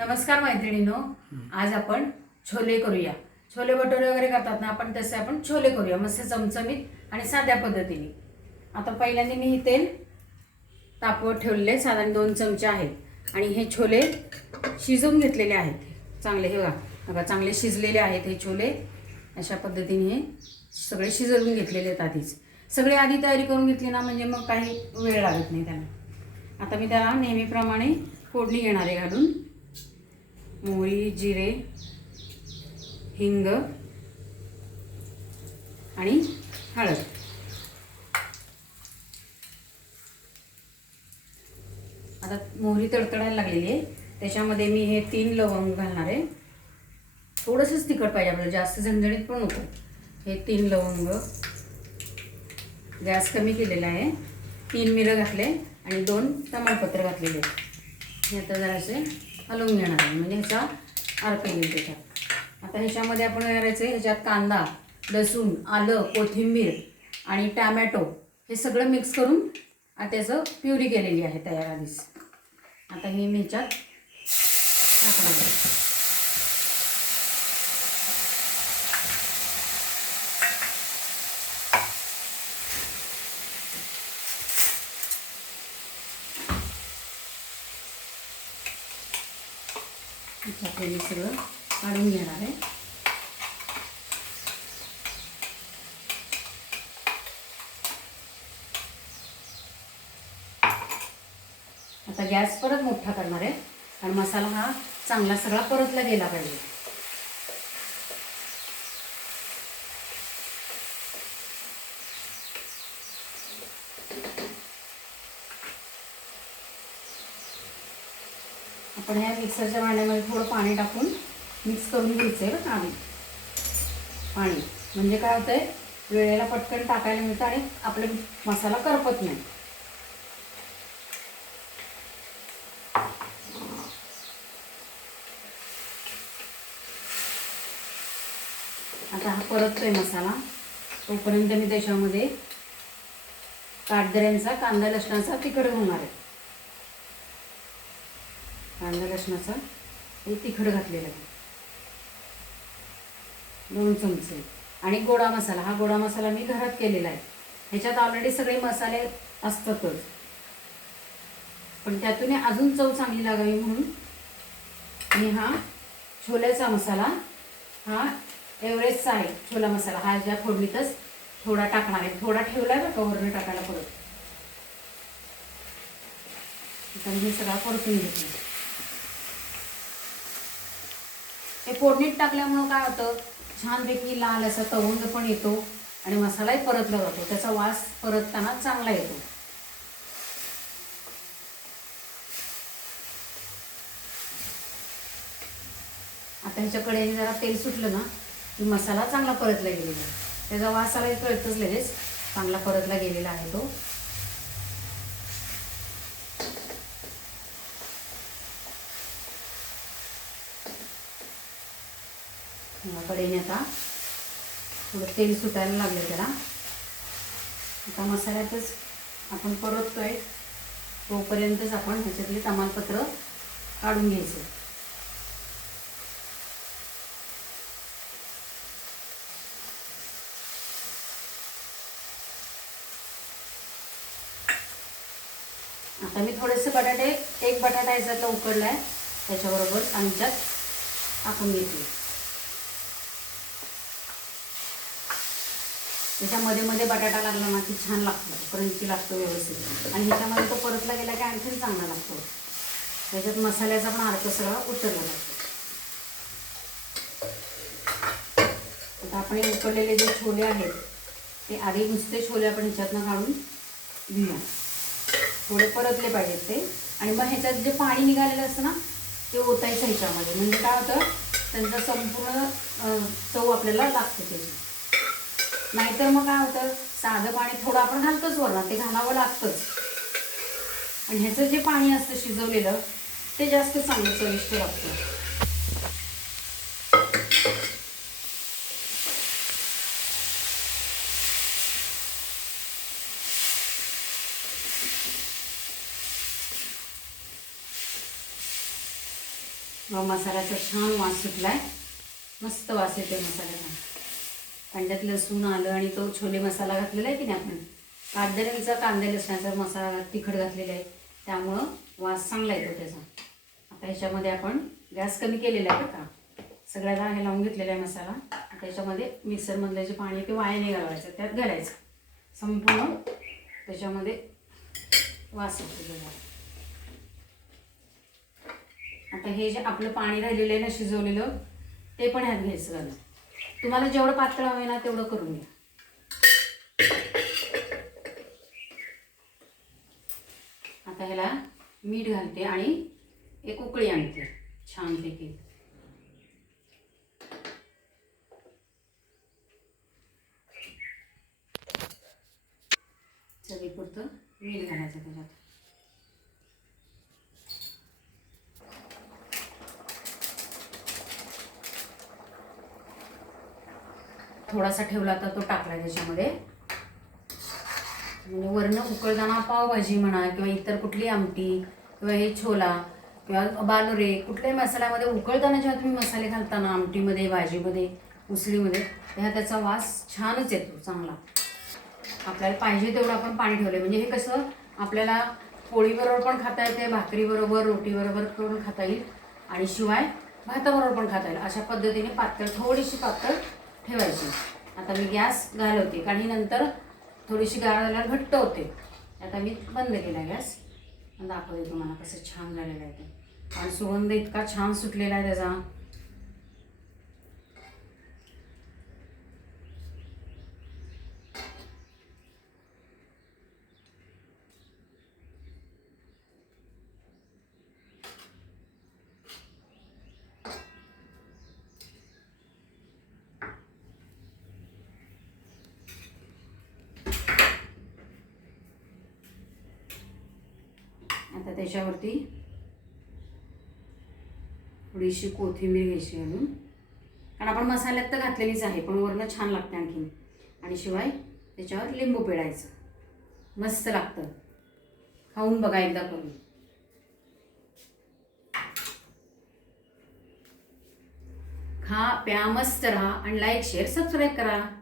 नमस्कार मैत्रिणीनो आज आपण छोले करूया. छोले भटुरे वगैरे करतात ना आपण तसे आपण छोले करूया मस्त चमचमीत आणि साध्या पद्धतीने. आता पहिल्यांदा मी हे तेल तापवर ठेवलेले साधारण दोन चमचे आहेत. आणि हे छोले शिजवून घेतलेले आहेत. चांगले हे बघा बघा चांगले शिजलेले आहेत हे छोले. अशा पद्धतीने हे सगळे शिजवून घेतलेले आहेत आधीच. सगळे आधी तयारी करून घेतली ना म्हणजे मग काही वेळ लागत नाही त्याला. आता मी त्याला नेहमीप्रमाणे फोडणी घेणारे आहे घालून. मोहरी जिरे हिंग आणि हळद. आता मोहरी तडतडायला लागलेली आहे. त्याच्यामध्ये मी हे तीन लवंग घालणार आहे. थोडंसंच तिखट पाहिजे आपल्याला जास्त झणझणीत पण नको. हे तीन लवंग गॅस कमी केलेला आहे. तीन मिरं घातले आणि दोन तमालपत्र घातलेले आहेत. हे आता जरासे हलवून घेणार आहे. म्हणजे ह्याचा अर्क येईल त्याच्यात. आता ह्याच्यामध्ये आपण काय करायचं? आहे ह्याच्यात कांदा लसूण आलं कोथिंबीर आणि टॅमॅटो हे सगळं मिक्स करून आता त्याचं प्युरी केलेली आहे तयार आधीच. आता हे मी ह्याच्यात टाकणार आहे. ह्याच्यात हे सगळं. काढून घेणार आहे. आता गॅस परत मोठा करणार आहे. आणि मसाला हा चांगला सगळा परतला गेला पाहिजे. आपण ह्या मिक्सरच्या भांड्यामध्ये थोडं पाणी टाकून मिक्स करून घ्यायचं आहे बरं आधी. पाणी. म्हणजे काय होतंय? वेळेला पटकन टाकायला मिळतं आणि आपला मसाला करपत नाही. आता हा परततोय मसाला. तोपर्यंत मी त्याच्यामध्ये काटदऱ्यांचा कांदा लसणाचा तिखट होणार आहे. कांदा लसणाचा हे तिखट घातलेलं आहे. दोन चमचे. आणि गोडा मसाला हा गोडा मसाला मी घरात केलेला आहे. ह्याच्यात ऑलरेडी सगळे मसाले असतातच. पण त्यातून अजून चव चांगली लागावी म्हणून मी हा छोल्याचा मसाला हा एव्हरेस्टचा आहे छोला मसाला हा ज्या फोडणीतच थोडा टाकणार आहे. थोडा ठेवला आहे का वरनं टाकायला परत? आता मी सगळा परतून घेतला हे फोडणीत टाकल्यामुळं काय होतं? छानपैकी लाल असा तवंग पण येतो आणि मसालाही परतला जातो. त्याचा वास परतताना चांगला येतो. आता ह्याच्याकडे जरा तेल सुटलं ना की मसाला चांगला परतला गेलेला आहे. त्याचा आला कळतच लगेच. चांगला परतला गेलेला आहे तो. ह्या कढईने आता थोडं तेल सुटायला लागलं त्याला. आता मसाल्यातच आपण परततोय. तोपर्यंतच आपण ह्याच्यातले तमालपत्र काढून घ्यायचं. आता मी थोडेसे बटाटे एक बटाटा याच्यातला उकडला आहे त्याच्याबरोबर आमच्यात टाकून घेतली. त्याच्यामध्ये मध्ये बटाटा लागला ना की छान लागतो क्रंची लागतो व्यवस्थित. आणि ह्याच्यामध्ये तो परतला गेला की आणखीन चांगला लागतो. त्याच्यात मसाल्याचा पण अर्थ सगळा उतरला लागतो आता आपण उकडलेले जे छोले आहेत ते आधी नुसते छोले आपण ह्याच्यातनं काढून घेऊया. थोडे परतले पाहिजेत ते. आणि मग ह्याच्यात जे पाणी निघालेलं असतं ना ते ओतायचं ह्याच्यामध्ये. म्हणजे काय होतं त्यांचा संपूर्ण चव आपल्याला लागते त्याची. नाहीतर मग काय होतं साधं पाणी थोडं आपण घालतोच वरला ते घालावं लागतंच. आणि ह्याचं जे पाणी असतं शिजवलेलं ते जास्त चांगलं चविष्ट लागतं. मसाल्याचा छान वास सुटलाय. मस्त वास येते मसाल्याचा. कांद्यात लसूण आलं आणि तो छोले मसाला घातलेला आहे की नाही आपण? कांद्याचा कांद्या लसणाचा मसाला तिखट घातलेला आहे. त्यामुळं वास चांगला येतो त्याचा. आता ह्याच्यामध्ये आपण गॅस कमी केलेला आहे का? सगळ्याला हे लावून घेतलेला आहे मसाला. आता याच्यामध्ये मिक्सरमधलं जे पाणी ते वाया नाही घालवायचं त्यात घालायचं. संपूर्ण त्याच्यामध्ये वास येतो आता हे जे आपलं पाणी राहिलेलं आहे ना शिजवलेलं ते पण ह्यात घ्यायचं घालून. तुम्हाला जेवढं पातळ हवे ना तेवढं करून घ्या. आता ह्याला मीठ घालते आणि एक उकळी आणते छानपैकी. चवीपुरतं मीठ घालायचं त्याच्यात. थोडासा ठेवला तर तो टाकला त्याच्यामध्ये. म्हणजे वरनं उकळताना पावभाजी म्हणा किंवा इतर कुठली आमटी किंवा हे छोला किंवा बालुरे कुठल्याही मसाल्यामध्ये उकळताना जेव्हा तुम्ही मसाले घालताना आमटीमध्ये भाजीमध्ये उसळीमध्ये तेव्हा त्याचा वास छानच येतो चांगला. आपल्याला पाहिजे तेवढं आपण पाणी ठेवलं म्हणजे हे कसं आपल्याला पोळीबरोबर पण खाता येते भाकरीबरोबर रोटीबरोबर करून खाता येईल आणि शिवाय भाताबरोबर पण खाता येईल. अशा पद्धतीने पातळ थोडीशी पातळ ठेवायची. आता मी गॅस घालवते कारण नंतर थोडीशी गार झाल्यावर घट्ट होते. आता मी बंद केला गॅस. दाखवते तुम्हाला कसं छान झालेलं आहे ते. आणि सुगंध इतका छान सुटलेला आहे त्याचा. आता त्याच्यावरती थोडीशी कोथिंबीर घ्यायची घालून. कारण आपण मसाल्यात तर घातलेलीच आहे पण वरनं छान लागते आणखीन. आणि शिवाय त्याच्यावर लिंबू पिळायचं. मस्त लागतं. खाऊन बघा एकदा करून. खा प्या मस्त राहा आणि लाईक शेअर सबस्क्राईब करा.